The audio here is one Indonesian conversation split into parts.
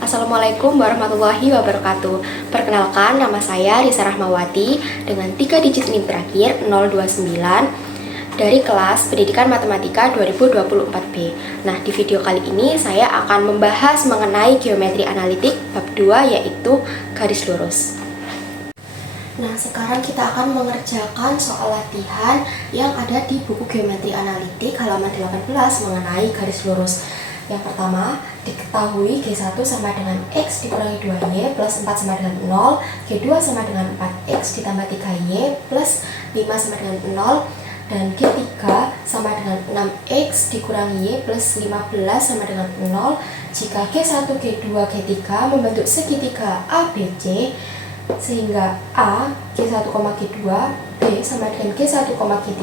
Assalamualaikum warahmatullahi wabarakatuh. Perkenalkan, nama saya Risa Rahmawati dengan 3 digit NIM terakhir 029 dari kelas Pendidikan Matematika 2024B. Nah, di video kali ini saya akan membahas mengenai geometri analitik bab 2, yaitu garis lurus. Nah, sekarang kita akan mengerjakan soal latihan yang ada di buku geometri analitik halaman 18 mengenai garis lurus. Yang pertama, diketahui G1 sama dengan X dikurangi 2Y plus 4 sama dengan 0, G2 sama dengan 4X ditambah 3Y plus 5 sama dengan 0, dan G3 sama dengan 6X dikurangi Y plus 15 sama dengan 0 jika G1, G2, G3 membentuk segitiga ABC, sehingga A, G1, G2, B sama dengan G1, G3,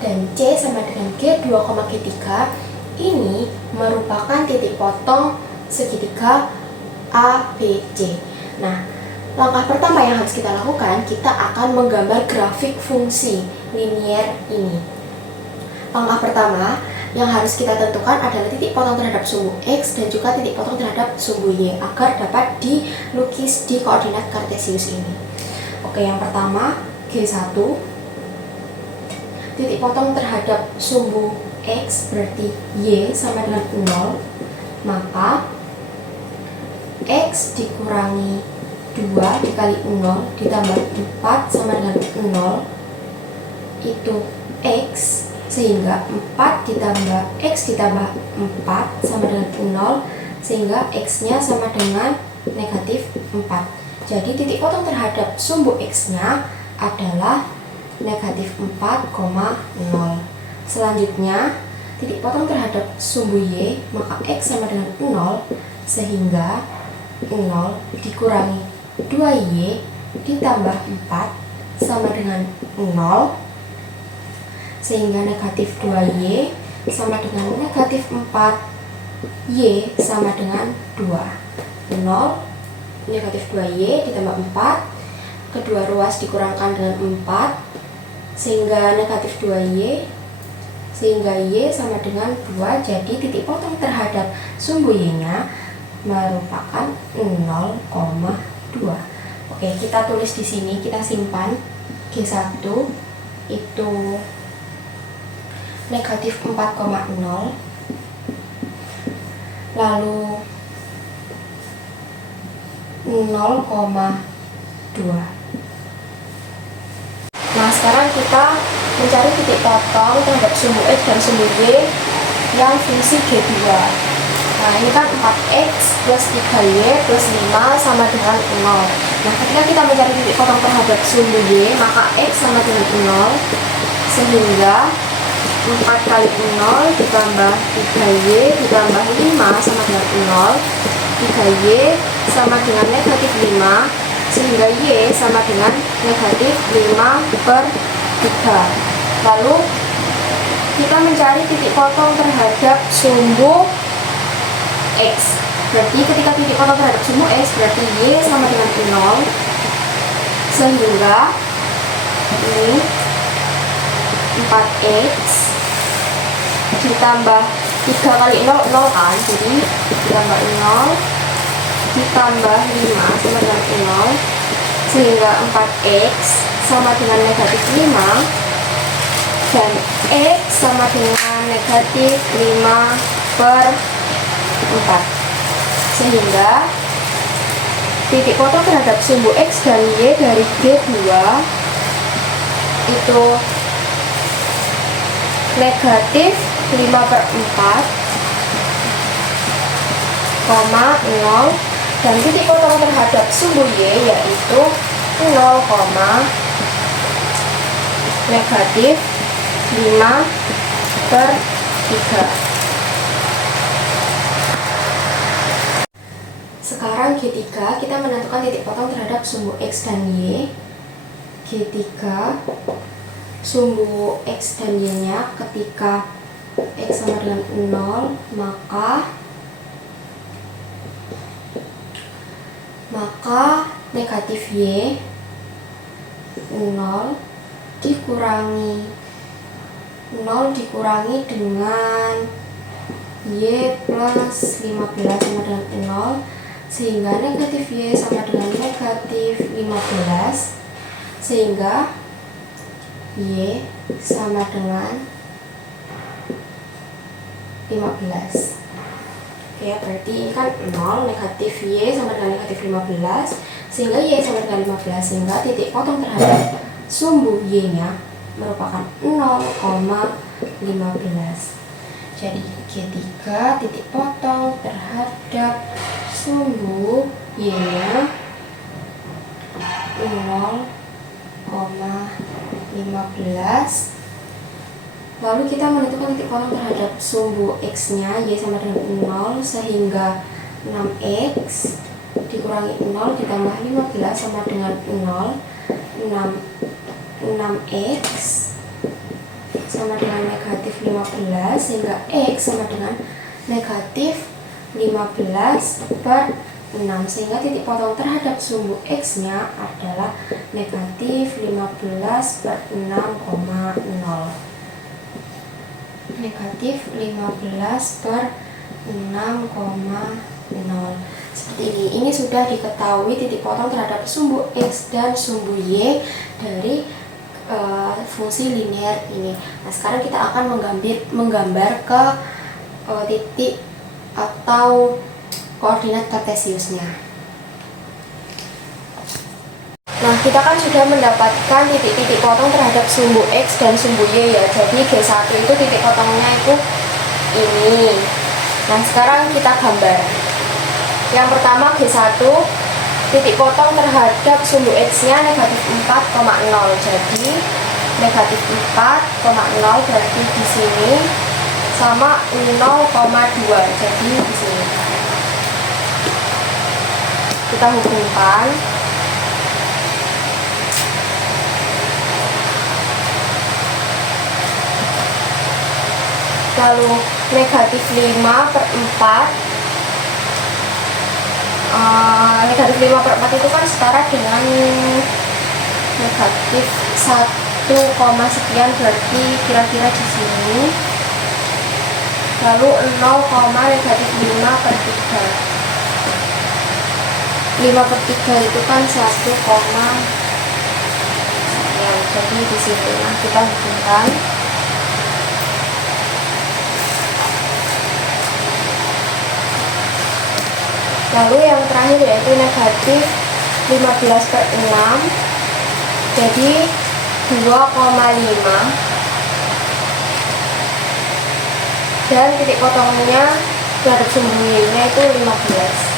dan C sama dengan G2, G3 ini merupakan titik potong segitiga ABC. Nah, langkah pertama yang harus kita lakukan, kita akan menggambar grafik fungsi linier ini. Langkah pertama yang harus kita tentukan adalah titik potong terhadap sumbu X dan juga titik potong terhadap sumbu Y agar dapat dilukis di koordinat kartesius ini. Oke, yang pertama G1, titik potong terhadap sumbu X berarti Y sama dengan 0, maka X dikurangi 2 dikali 0 ditambah 4 sama dengan 0 itu X, sehingga 4 ditambah X ditambah 4 sama dengan 0, sehingga X nya sama dengan negatif 4. Jadi titik potong terhadap sumbu X nya adalah negatif 4,0. Selanjutnya, titik potong terhadap sumbu Y, maka X sama dengan 0, sehingga 0 dikurangi 2Y ditambah 4 sama dengan 0, sehingga negatif 2Y sama dengan negatif 4, Y sama dengan 2. 0, negatif 2Y ditambah 4, kedua ruas dikurangkan dengan 4, sehingga negatif 2Y, sehingga Y sama dengan 2, jadi titik potong terhadap sumbu Y nya merupakan 0,2. Oke, kita tulis di sini, kita simpan. G1 itu negatif 4,0, lalu 0,2. Nah, sekarang kita mencari titik potong terhadap sumbu X dan sumbu Y yang fungsi G2. Nah, ini kan 4X plus 3Y plus 5 sama dengan 0. Nah, ketika kita mencari titik potong terhadap sumbu Y, maka X sama dengan 0, sehingga 4 kali 0 ditambah 3Y ditambah 5 sama dengan 0, 3Y sama dengan negatif 5, sehingga Y sama dengan negatif 5/3. Lalu kita mencari titik potong terhadap sumbu X. Berarti ketika titik potong terhadap sumbu X berarti Y sama dengan 0, sehingga ini 4X ditambah 3 kali 0, 0 kan, jadi ditambah 0 ditambah 5 sama dengan 0, sehingga 4X sama dengan negatif 5 dan X sama dengan negatif 5/4, sehingga titik potong terhadap sumbu X dan Y dari G2 itu negatif 5/4, 0, dan titik potong terhadap sumbu Y yaitu 0, negatif 5/3. Sekarang G3, kita menentukan titik potong terhadap sumbu X dan Y. G3, sumbu X dan Y nya ketika X sama dengan 0, maka negatif Y 0 dikurangi dengan Y plus 15 sama dengan 0, sehingga negatif Y sama dengan negatif 15, sehingga Y sama dengan 15. Oke, berarti ini kan 0, negatif Y sama dengan negatif 15, sehingga Y sama dengan 15, sehingga titik potong terhadap sumbu Y-nya merupakan 0,15. Jadi G3 titik potong terhadap sumbu Y-nya 0,15. Lalu kita menentukan titik potong terhadap sumbu X-nya, Y sama dengan 0, sehingga 6X dikurangi 0 ditambah 15 sama dengan 0. 6X sama dengan negatif 15, sehingga X sama dengan negatif 15 per 6, sehingga titik potong terhadap sumbu X-nya adalah negatif 15 per 6,0. Negatif 15 per 6,0. Seperti ini. Ini sudah diketahui titik potong terhadap sumbu X dan sumbu Y dari fungsi linear ini. Nah, sekarang kita akan menggambar ke titik atau koordinat kartesiusnya. Nah, kita kan sudah mendapatkan titik-titik potong terhadap sumbu X dan sumbu Y ya. Jadi G1 itu titik potongnya itu ini. Nah, sekarang kita gambar. Yang pertama G1, titik potong terhadap sumbu X-nya negatif 4,0. Jadi negatif 4,0 berarti di sini sama 0,2. Jadi di sini kita hubungkan. Lalu negatif 5 per 4, negatif 5 per 4 itu kan setara dengan negatif 1, sekian, berarti kira-kira di sini. Lalu 0, negatif 5 per 3. 5 per 3 itu kan 1, sekian, jadi di sini. Nah, kita hubungkan. Lalu yang terakhir yaitu negatif 15 per 6, jadi 2,5, dan titik potongnya terhadap sumbu Y-nya itu 15.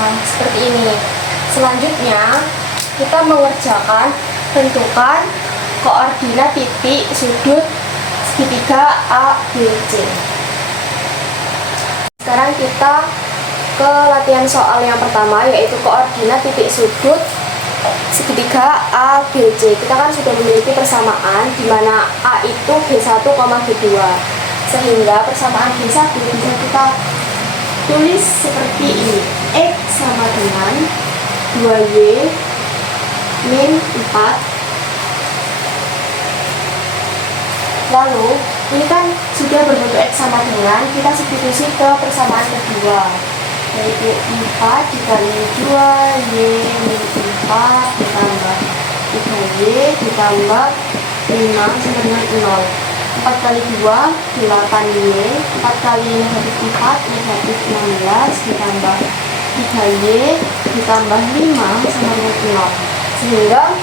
Nah, seperti ini. Selanjutnya kita mengerjakan tentukan koordinat titik sudut segitiga ABC. Sekarang kita ke latihan soal yang pertama, yaitu koordinat titik sudut segitiga ABC. Kita kan sudah memiliki persamaan di mana A itu G1, G2, sehingga persamaan G1 bisa kita tulis seperti ini. X sama dengan 2Y min 4. Lalu ini kan sudah berbentuk X sama dengan, kita substitusi ke persamaan kedua, yaitu 4 dikali 2Y min 4 ditambah 3Y ditambah 5 sama dengan 0. 4 kali 2, 8Y, 4 kali negatif 4, negatif 16, ditambah 3Y, ditambah 5, sama dengan 0. Sehingga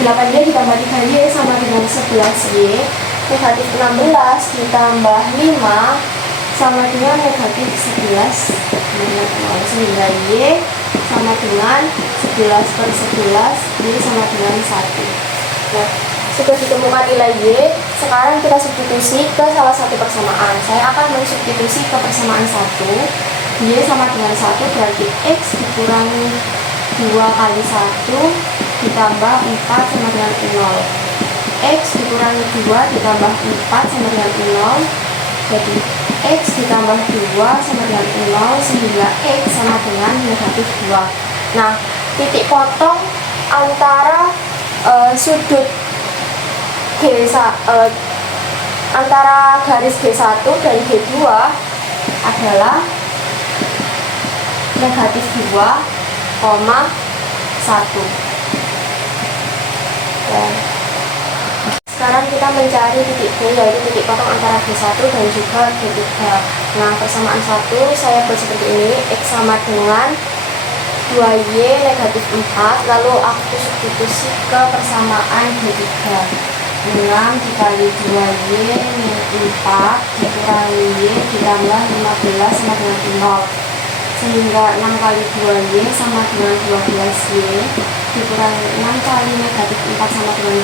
8Y ditambah 3Y sama dengan 11Y, negatif 16 ditambah 5, sama dengan negatif 11, dengan 0. Sehingga Y sama dengan 11 per 11, Y sama dengan 1. Nah, sudah ditemukan nilai Y, sekarang kita substitusi ke salah satu persamaan. Saya akan mensubstitusi ke persamaan 1. Y sama dengan 1 berarti X dikurangi 2 kali 1 ditambah 4 sama dengan 0. X dikurangi 2 ditambah 4 sama dengan 0. Jadi X ditambah 2 sama dengan 0, sehingga X sama dengan negatif 2. Nah, titik potong antara sudut antara garis G1 dan G2 adalah negatif 2,1. Sekarang kita mencari titik B, yaitu titik potong antara G1 dan juga G3. Nah, persamaan 1 saya buat seperti ini. X sama dengan 2Y negatif 4, lalu aku substitusi ke persamaan G3. 6 dikali 2Y min 4 dikurangi Y ditambah 15 sama dengan 0, sehingga 6 kali 2Y sama dengan 12Y dikurangi 6 kali negatif 4 sama dengan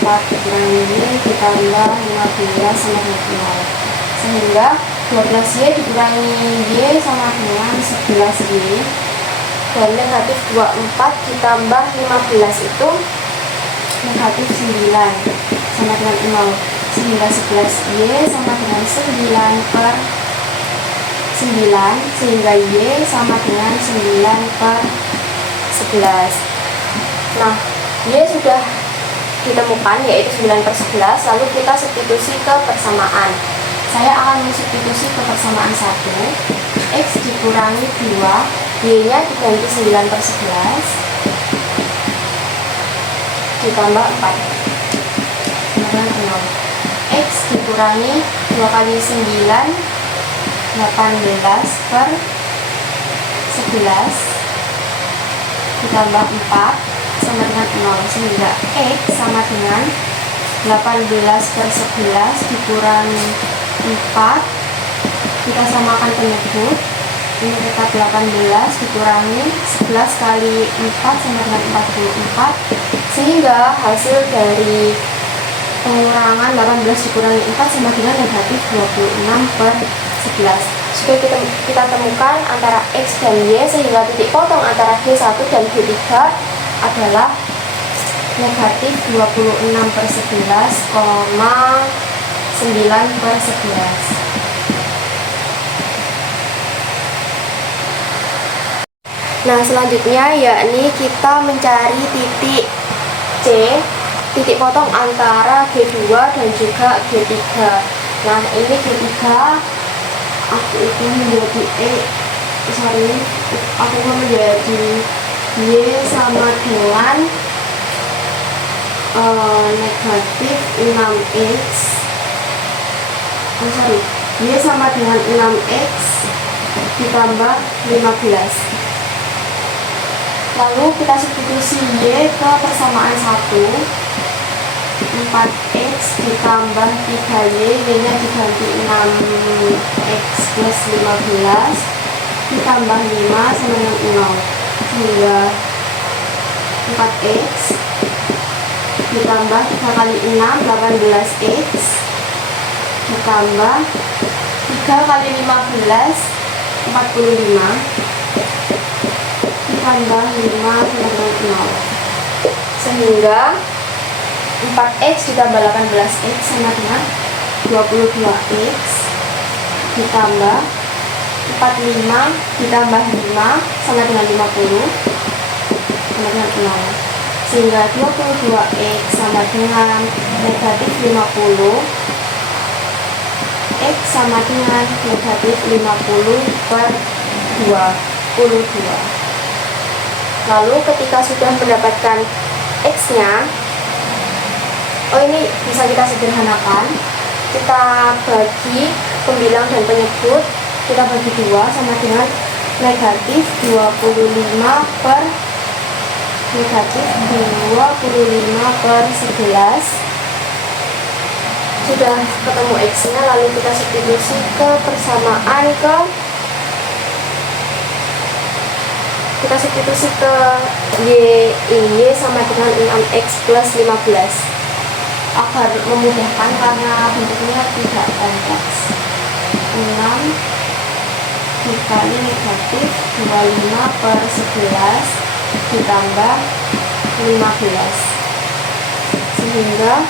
24 dikurangi Y ditambah 15 sama dengan 0, sehingga 12Y dikurangi Y sama dengan 11Y, dan negatif 24 ditambah 15 itu negatif 9 sama dengan 0, sehingga 11Y sama dengan 9 per 9, sehingga Y sama dengan 9 per 11. Nah, Y sudah ditemukan, yaitu 9 per 11, lalu kita substitusi ke persamaan. Saya akan mensubstitusi ke persamaan 1. X dikurangi 2, Y nya diganti 9 per 11 ditambah 4 dengan 0. X dikurangi 2 kali 9 18 per 11 ditambah 4 sama dengan 0, sehingga X sama dengan 18 per 11 dikurangi 4, kita samakan penyebut, ini tetap 18 dikurangi 11 kali 4 sama dengan 44, sehingga hasil dari pengurangan 18 dikurangi 4 sama dengan negatif 26 per 11. Sudah kita temukan antara X dan Y, sehingga titik potong antara G1 dan G3 adalah negatif 26 per 11,9 per 11. Nah, selanjutnya yakni kita mencari titik C, titik potong antara G2 dan juga G3. Nah, ini G3 aku itu menjadi aku menjadi Y sama dengan negatif 6X. Y sama dengan 6X ditambah 15. Lalu kita substitusi Y ke persamaan 1. 4X ditambah 3Y, Y-nya diganti 6X plus 15 ditambah 5 sama dengan 0, sehingga 4X ditambah 3 kali 6 18X ditambah 3 kali 15 45 ditambah 5 sama dengan 0, sehingga 4X ditambah 18X sama dengan 22X ditambah 45 ditambah 5 sama dengan 50 sama dengan 0, sehingga 22X sama dengan negatif 50, X sama dengan negatif 50 per 22. Lalu ketika sudah mendapatkan X-nya, ini bisa kita sederhanakan. Kita bagi pembilang dan penyebut, kita bagi 2 sama dengan negatif 25 per negatif 25 per 11. Sudah ketemu X-nya, lalu kita substitusi ke persamaan kita substitusi ke Y sama dengan 6X plus 15 agar memudahkan karena bentuknya tidak kompleks. 6 dikali negatif 25 per 11 ditambah 15, sehingga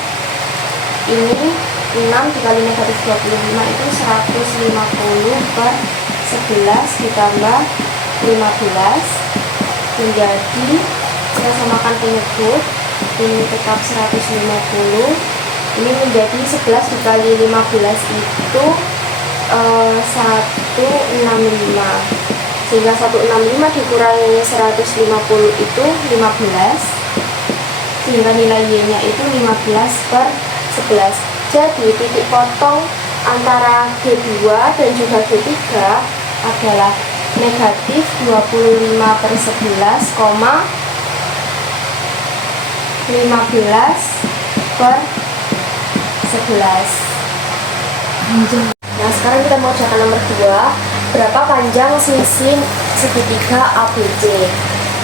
ini 6 dikali negatif 25 itu 150 per 11 ditambah 15 menjadi, kita samakan penyebut, ini tetap 150, ini menjadi 11 dikali 15 itu 165, sehingga 165 dikurangi 150 itu 15, sehingga nilai Y nya itu 15 per 11. Jadi titik potong antara G2 dan juga G3 adalah negatif 25 per 11, 15 per 11. Nah, sekarang kita mengerjakan nomor 2. Berapa panjang sisi segitiga ABC?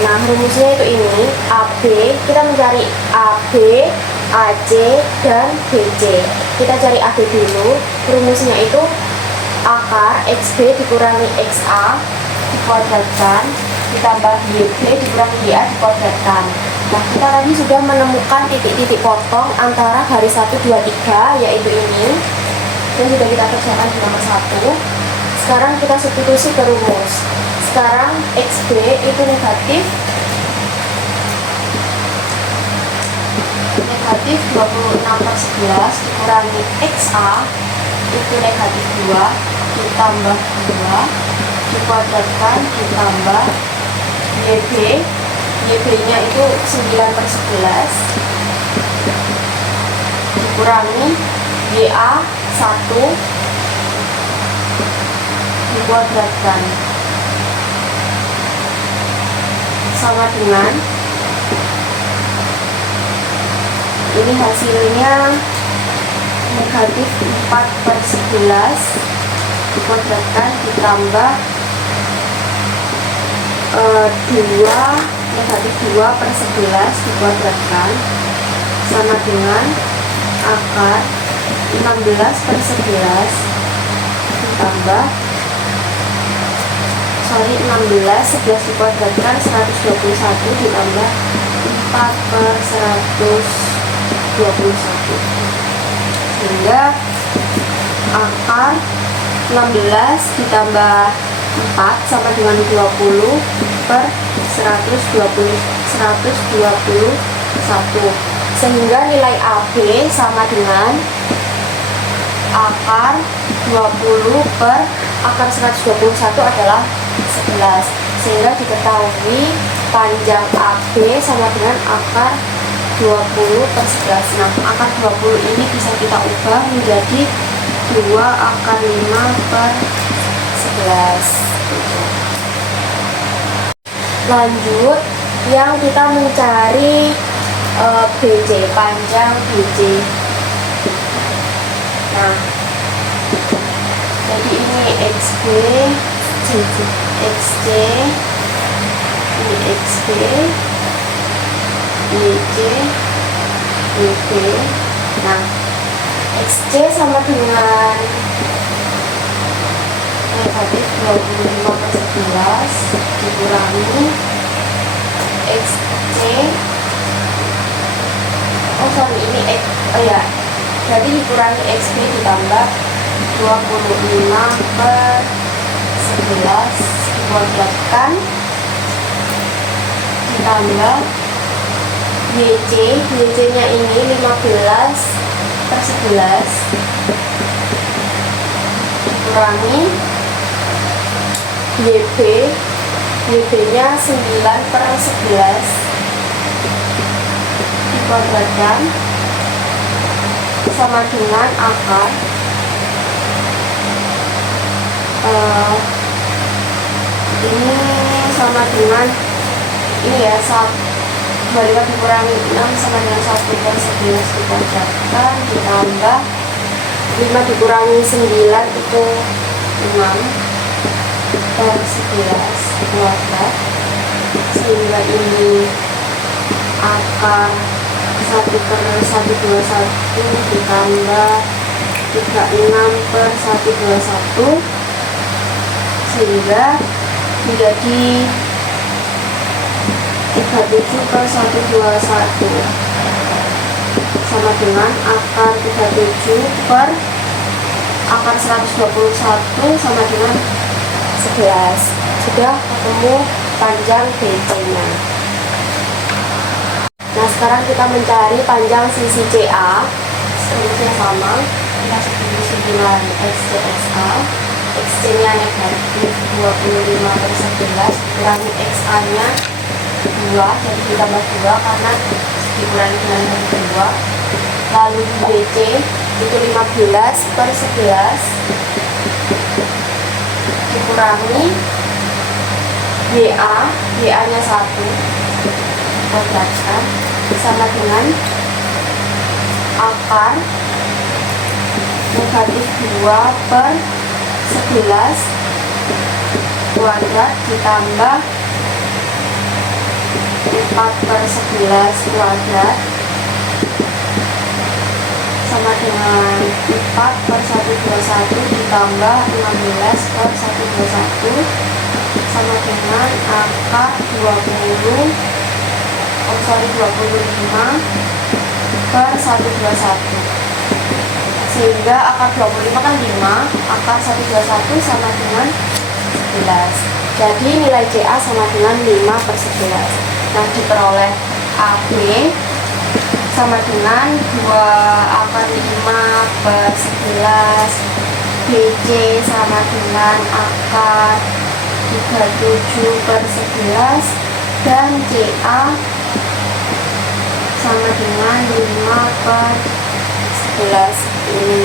Nah, rumusnya itu ini, AB, kita mencari AB, AC, dan BC. Kita cari AB dulu. Rumusnya itu akar XB dikurangi XA dikuadratkan ditambah YB dikurangi YA dikuadratkan. Nah, kita tadi sudah menemukan titik-titik potong antara garis 1, 2, 3, yaitu ini, dan sudah kita kerjakan di nomor 1. Sekarang kita substitusi ke rumus. Sekarang XB itu negatif 26 per 11 dikurangi XA itu negatif 2 ditambah 2 dikuadratkan ditambah YB, YB nya itu 9 per 11 dikurangi YA 1 dikuadratkan sama dengan, ini hasilnya negatif 4 per 11 dikuadratkan ditambah 2 negatif 2 per 11 dikuadratkan sama dengan akar 16 per 11 ditambah 11 dikuadratkan 121 ditambah 4 per 121, sehingga akar 16 ditambah 4 sama dengan 20 per 121, sehingga nilai AB sama dengan akar 20 per akar 121 adalah 11, sehingga diketahui panjang AB sama dengan akar 20 per 11. Nah, akar 20 ini bisa kita ubah menjadi 2 akar 5 per 11. Lanjut, yang kita mencari BC, panjang BC. Nah, jadi ini XB, XC, ini XB, YC, YB. Nah, XC sama dengan negatif 25 per 11 dikurangi XC, ini X, jadi dikurangi XB ditambah 25 per 11 dikuadratkan ditambah YC, YC nya ini 15 per 11 dikurangi YB, YB nya 9 per 11 dikuadratkan sama dengan akar ini sama dengan ini ya, 25 dikurangi 6 sama dengan 1 per 11 dikuadratkan ditambah 5 dikurangi 9 itu 6 per 11 kuadrat, sehingga ini akar 1 per 121 ditambah 36 per 121, sehingga menjadi 37 per 121, sama dengan akar 37 per akar 121 sama dengan 11. Sudah ketemu panjang BC-nya. Nah, sekarang kita mencari panjang sisi CA. Rumusnya sama, kita sebut 9 XC-nya negatif 25 per 11, kurangi XA-nya 2, jadi ditambah 2 karena dikurangi dengan 2. Lalu BC itu 15 per 11 dikurangi WA nya 1 kuadratkan sama dengan akar negatif 2 per 11 kuadrat ditambah 4 per 11 kuadrat sama dengan 4 per 121 ditambah 16 per 121 sama dengan akar 25 per 121, sehingga akar 25 kan 5, akar 121 sama dengan 11. Jadi nilai CA sama dengan 5 per 11. Nah, diperoleh AB sama dengan 2 akar 5 per 11, BC sama dengan akar 37 per 11, dan CA sama dengan 5 per 11 ini.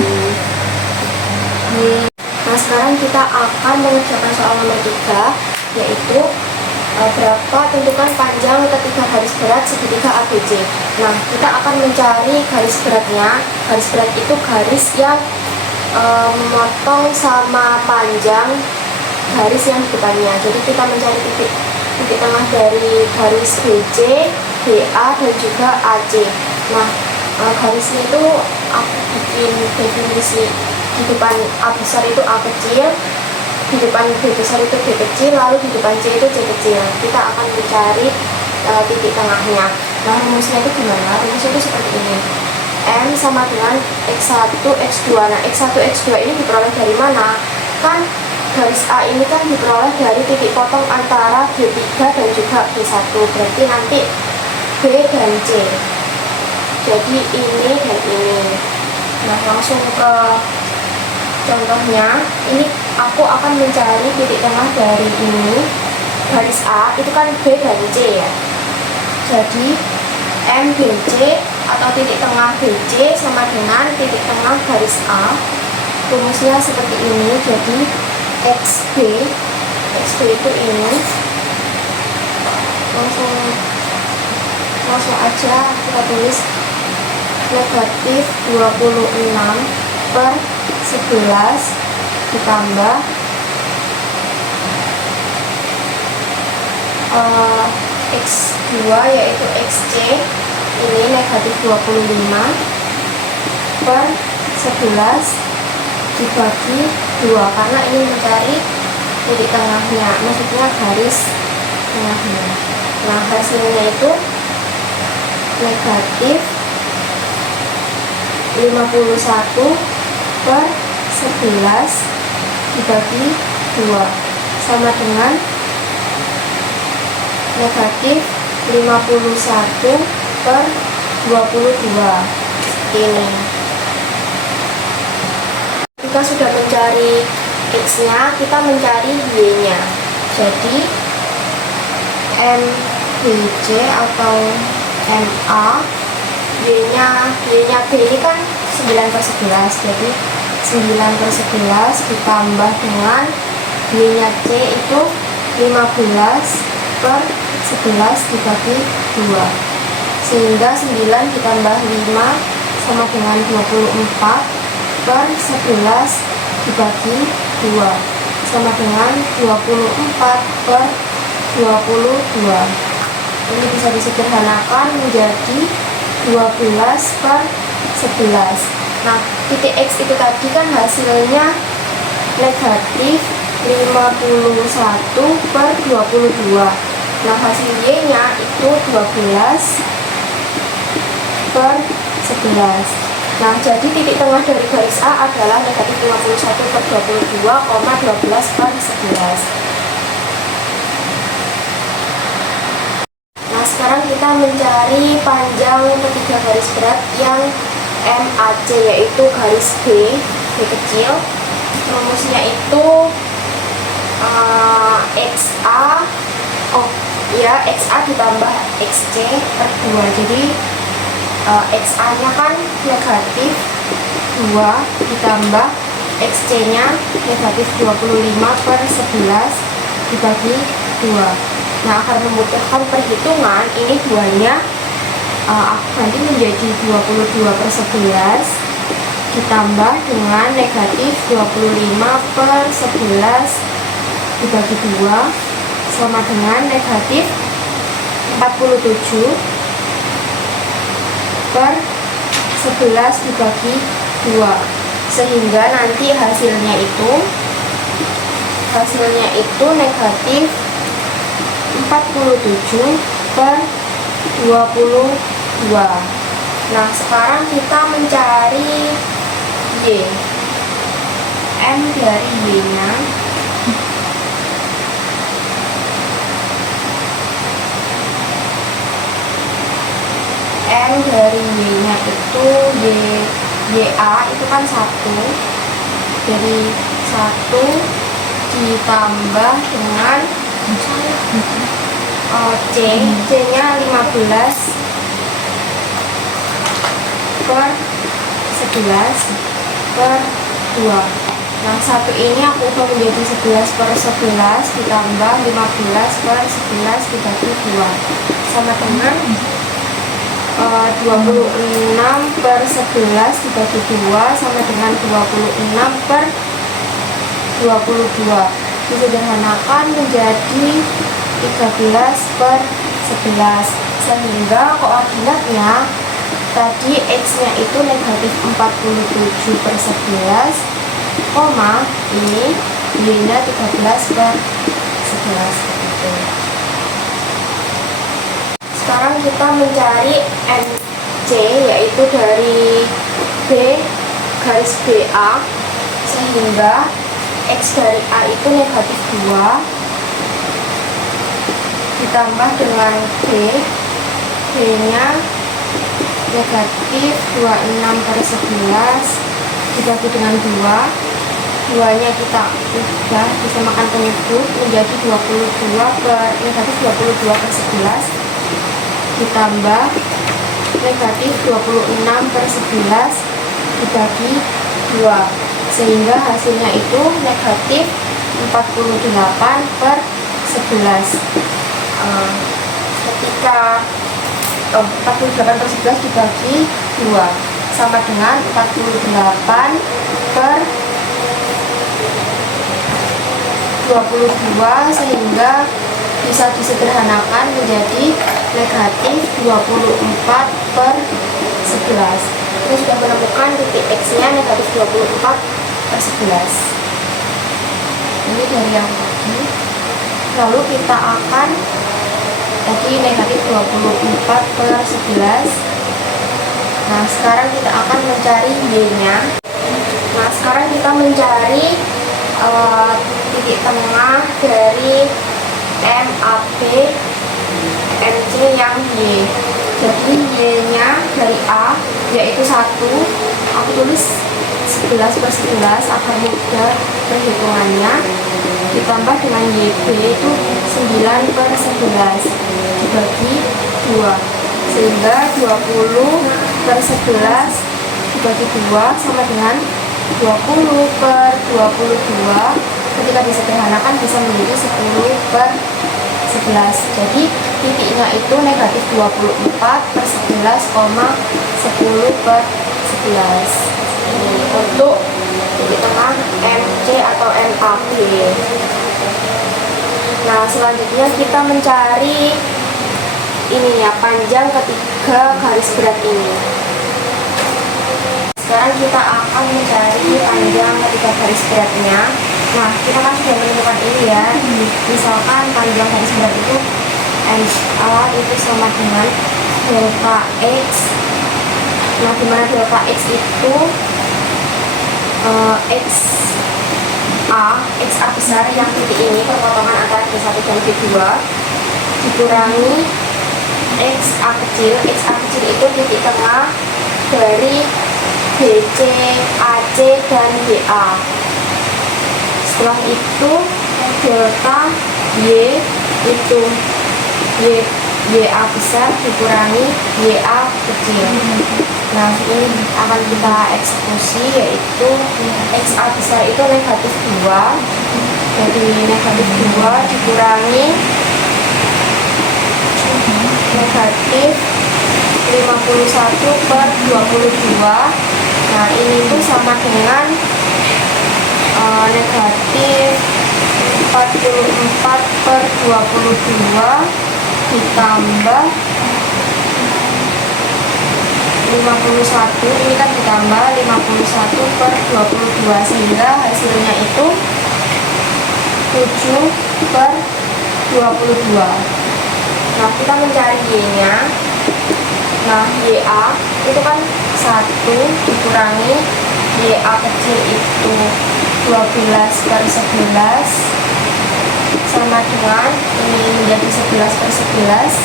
Nah, sekarang kita akan mengerjakan soal nomor 3, yaitu berapa tentukan panjang ketiga garis berat segitiga ABC. Nah, kita akan mencari garis beratnya. Garis berat itu garis yang memotong sama panjang garis yang di depannya. Jadi kita mencari titik tengah dari garis BC, BA, dan juga AC. Nah, garisnya itu aku bikin definisi. Di depan A besar itu A kecil, di depan B besar itu B kecil, lalu di depan C itu C kecil. Kita akan mencari titik tengahnya. Nah, rumusnya itu gimana? Rumusnya itu seperti ini. M sama dengan X1, X2. Nah, X1, X2 ini diperoleh dari mana? Kan garis A ini kan diperoleh dari titik potong antara B3 dan juga B1. Berarti nanti B dan C. Jadi ini dan ini. Nah, langsung ke contohnya. Ini aku akan mencari titik tengah dari ini. Garis A itu kan B dan C ya. Jadi MBC atau titik tengah BC sama dengan titik tengah garis A. Rumusnya seperti ini. Jadi XB itu ini. Langsung aja kita tulis negatif 26 per 11 ditambah X2 yaitu XC ini negatif 25 per 11 dibagi 2 karena ini mencari titik tengahnya, maksudnya garis tengahnya. Nah, hasilnya itu negatif 51 per 11 dibagi 2 sama dengan negatif 51 per 22 ini. Kita sudah mencari X-nya, kita mencari Y-nya. Jadi MBC atau MA, Y-nya B ini kan 9 per 11. Jadi 9 per 11 ditambah dengan Y-nya C itu 15 per 11 dibagi 2, sehingga 9 ditambah 5 sama dengan 24 per 11 dibagi 2 sama dengan 24 per 22. Ini bisa disederhanakan menjadi 12 per 11. Nah, titik X itu tadi kan hasilnya negatif 51 per 22. Nah, hasil Y nya itu 12 per 11. Nah, jadi titik tengah dari garis A adalah negatif 51/22,12 per 11. Nah, sekarang kita mencari panjang ketiga garis berat yang MAC, yaitu garis B kecil. Rumusnya itu XA ditambah XC per 2. Jadi XA nya kan negatif 2 ditambah XC nya negatif 25/11 dibagi 2. Nah, akan memudahkan perhitungan, ini 2 nya aku ganti menjadi 22/11 ditambah dengan negatif 25/11 dibagi 2 sama dengan negatif 47/11 dibagi 2, sehingga nanti hasilnya itu negatif 47/22. Nah, sekarang kita mencari Y. M dari Y nya itu YA itu kan 1. Jadi 1 ditambah dengan C nya 15/11/2. Nah, 1 ini aku ubah menjadi 11/11 ditambah 15/11 dibagi 2 sama dengan 26/11 dibagi 2 sama dengan 26/22. Disederhanakan menjadi 13/11, sehingga koordinatnya tadi X nya itu negatif 47/11, ini Y nya 13/11. Sekarang kita mencari MC, yaitu dari B garis BA, sehingga X dari A itu negatif 2 ditambah dengan B nya negatif 26/11 dibagi dengan 2 nya kita ubah disamakan penyebut menjadi negatif 22/11 ditambah negatif 26/11 dibagi 2, sehingga hasilnya itu negatif 48/11. Ketika 48/11 dibagi 2 sama dengan 48/22, sehingga bisa disederhanakan menjadi negatif 24/11. Kita sudah menemukan titik X nya negatif 24/11. Ini dari yang tadi. Lalu kita akan tadi negatif 24/11. Nah, sekarang kita akan mencari Y nya. Nah, sekarang kita mencari titik tengah dari MAB MC yang Y. Jadi Y nya dari A yaitu 1, aku tulis 11/11 agar mudah perhitungannya, ditambah dengan YB itu 9/11 dibagi 2, sehingga 20/11 dibagi 2 sama dengan 20/22. Ketika disederhanakan bisa menjadi 10/11. Jadi titiknya itu negatif 24/11,10/11 untuk titik tengah MC atau MAB. Nah, selanjutnya kita mencari ini ya, panjang ketiga garis berat ini. Sekarang kita akan mencari panjang ketiga garis beratnya. Nah, kita kan sudah menemukan ini ya. Misalkan panjang garis berat itu MA itu sama dengan delta X Nah, dimana delta X itu X A besar yang titik ini perpotongan antara D1 dan D2 dikurangi X A kecil itu titik tengah dari BC, AC, dan YA. Setelah itu delta Y itu YA besar dikurangi YA kecil. Nah, ini akan kita eksekusi, yaitu XA besar itu negatif 2. Jadi negatif 2 dikurangi negatif 51/22. Nah, ini tuh sama dengan negatif 44/22 ditambah 51, ini kan ditambah 51/22, sehingga hasilnya itu 7/22. Nah, kita mencari Y-nya. Nah, YA itu kan 1 dikurangi YA kecil itu 12/11 sama dengan ini menjadi 11/11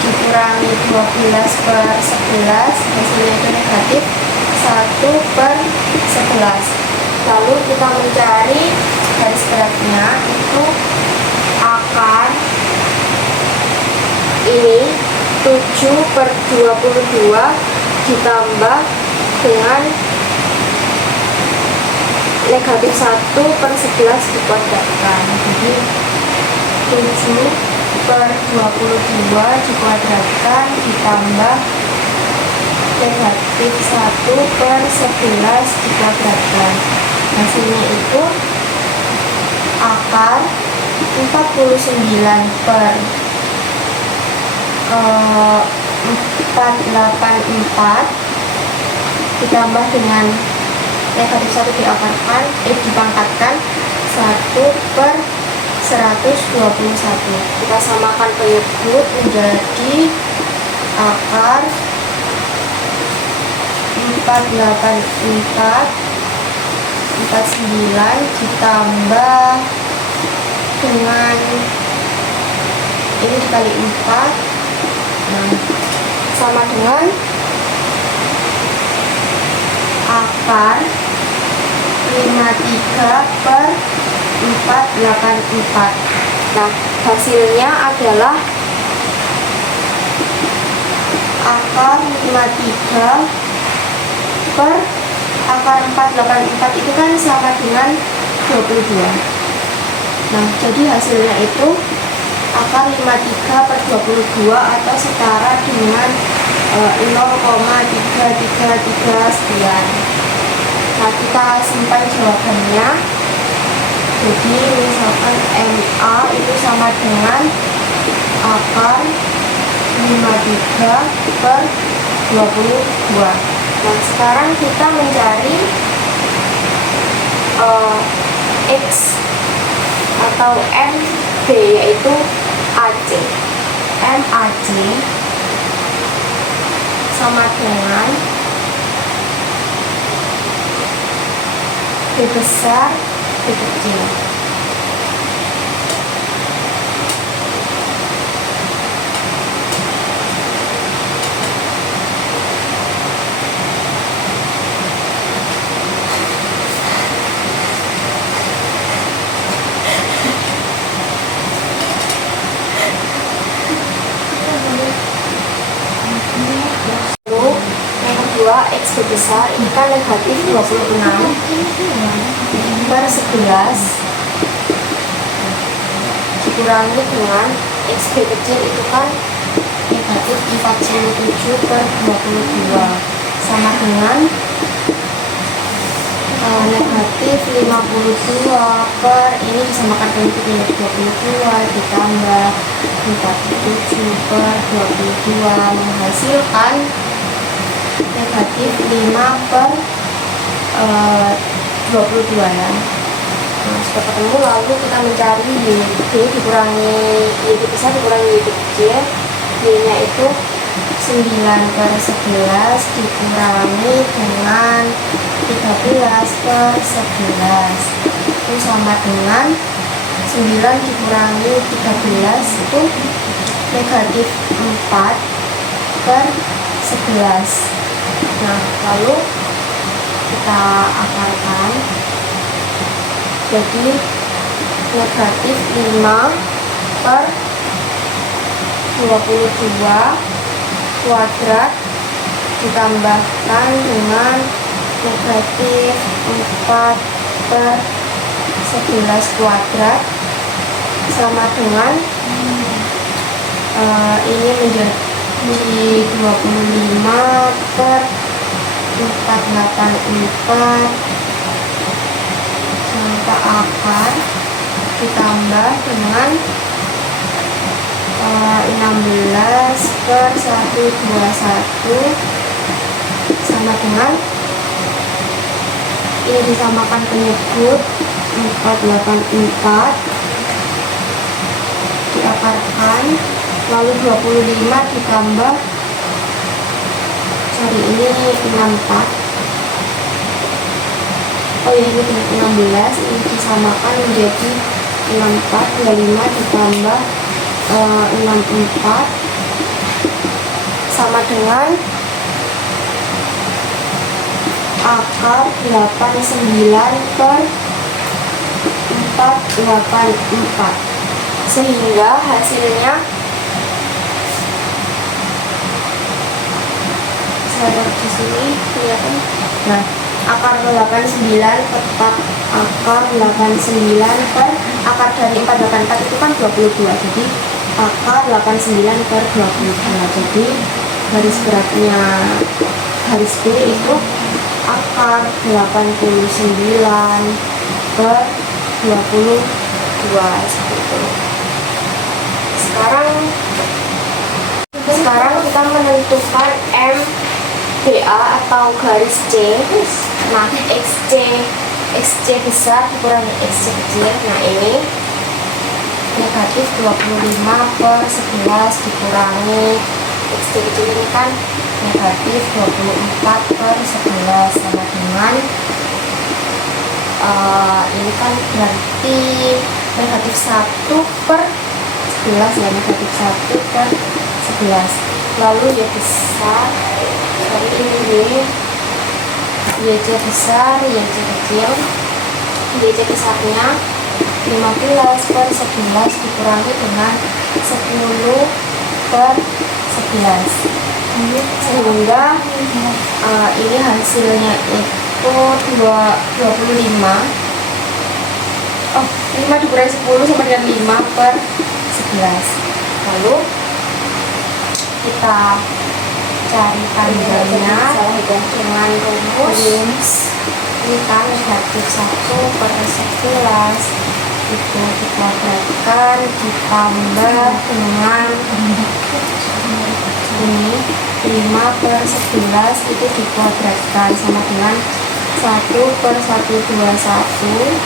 dikurangi 12/11, hasilnya itu negatif 1/11. Lalu kita mencari garis beratnya, itu akan ini 7/22 ditambah dengan negatif 1/11 dikuadratkan. Jadi 7/22 dikuadratkan ditambah negatif 1/11 dikuadratkan. Hasilnya itu akar 49/484 ditambah dengan negatif 1 dipangkatkan 1/121. Kita samakan penyebut menjadi akar 484/49 ditambah dengan ini dikali 4, nah, sama dengan akar 53/484. Nah, hasilnya adalah akar 53 per akar 484 itu kan sama dengan 22. Nah, jadi hasilnya itu akar 53/22 atau setara dengan 0,333 sekian. Nah, kita simpan jawabannya. Jadi misalkan MA itu sama dengan akar 53/22. Nah, sekarang kita mencari X atau MB, yaitu AC. MAC sama dengan B besar B kecil. X besar ini kan negatif 26/11 dikurangi dengan X kecil itu kan negatif 47/22 sama dengan negatif 52 per ini disamakan dengan 22 ditambah 47/22 menghasilkan negatif 5/22 ya. Nah, sudah ketemu, lalu kita mencari Y dikurangi Y besar dikurangi Y kecil, Y nya itu 1 9/11 dikurangi dengan 13/11 itu sama dengan 9 dikurangi 13 itu negatif 4/11. Nah, lalu kita akarkan jadi negatif 5/22 kuadrat ditambahkan dengan negatif 4/11 kuadrat sama dengan ini menjadi 25/484 sampai akar ditambah dengan 16/121 sama dengan ini disamakan penyebut 484 diakarkan, lalu 25 ditambah ini 64. Oh ya, ini 16 ini disamakan menjadi 64, 25 ditambah 64 sama dengan akar 89/484 sehingga hasilnya saya di sini kelihatan. Nah, akar 89 tetap akar 89 per akar dari 484 itu kan 22, jadi akar 89/22. Jadi garis geraknya garis B itu akar 89/22 seperti itu. Sekarang kita menentukan MBA atau garis C. Nah, XC besar dikurangi XC kecil. Nah, ini negatif 25/11 dikurangi XC kecil ini kan negatif 24/11 sama dengan ini kan berarti negatif 1/11 ya, negatif 1/11. Lalu Y besar ini YC besar, YC kecil. YC besarnya 15/11 dikurangi dengan 10/11 sehingga ini hasilnya itu 25. 5 dikurangi 10 sama dengan 5/11. Lalu kita cari tandanya dengan rumus ini kan negatif 1/11 itu dikuadratkan ditambah dengan ini 5/11 itu dikuadratkan sama dengan 1/121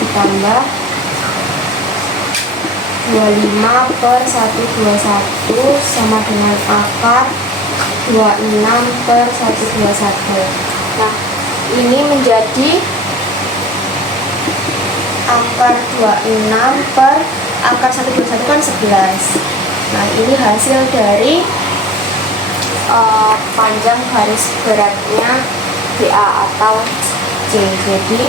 ditambah 25/121 sama dengan akar 26/121. Nah, ini menjadi akar 26 per akar 121 kan 11. Nah, ini hasil dari panjang garis beratnya BA atau C. Jadi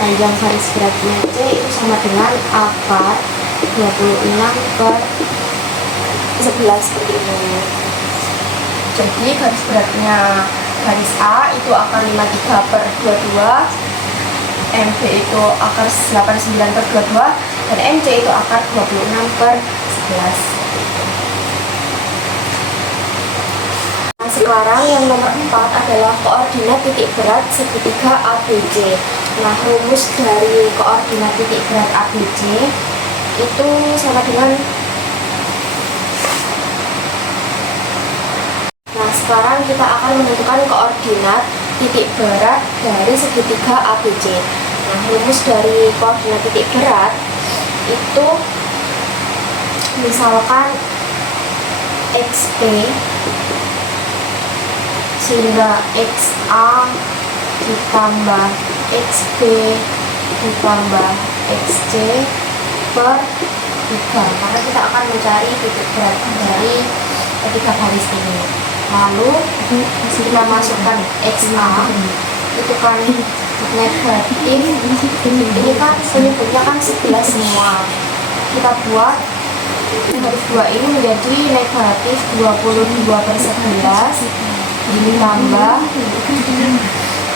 panjang garis beratnya C itu sama dengan akar 26/11 seperti ini. Jadi garis beratnya garis A itu akar 53/22, MB itu akar 89/22, dan MC itu akar 26/11. Nah, sekarang yang nomor 4 adalah koordinat titik berat segitiga ABC. Nah, rumus dari koordinat titik berat ABC itu sama dengan, nah sekarang kita akan menentukan koordinat titik berat dari segitiga ABC. Nah, rumus dari koordinat titik berat itu misalkan XP sehingga XA ditambah XB ditambah XC per 3, karena kita akan mencari titik berat dari ketiga garis ini. Lalu kita masukkan XA, itu kan negatif, ini kan penyebutnya kan 11 semua, kita buat negatif 2 ini menjadi negatif 22/11 ditambah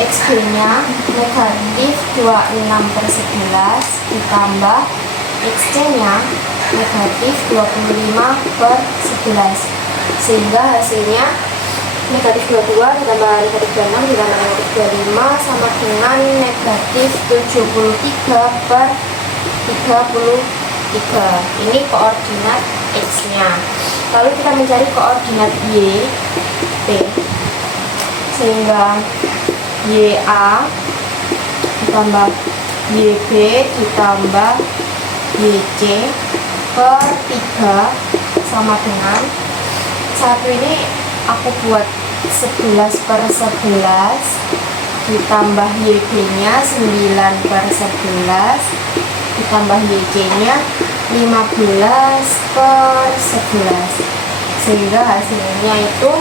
XB nya negatif 26/11 ditambah XC nya negatif 25/11, sehingga hasilnya negatif 22 ditambah negatif 26 ditambah negatif 25 sama dengan negatif 73/33. Ini koordinat X nya. Lalu kita mencari koordinat Y, P, sehingga YA ditambah YB ditambah YC per 3 sama dengan 1 ini aku buat 11/11 ditambah YB nya 9/11 ditambah YC nya 15/11, sehingga hasilnya itu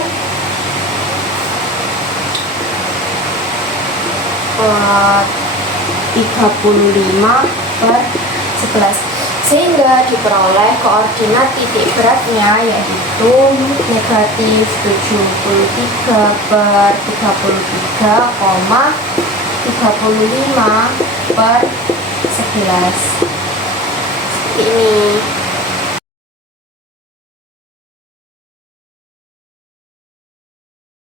35/11, sehingga diperoleh koordinat titik beratnya yaitu negatif 73/33,35/11 seperti ini.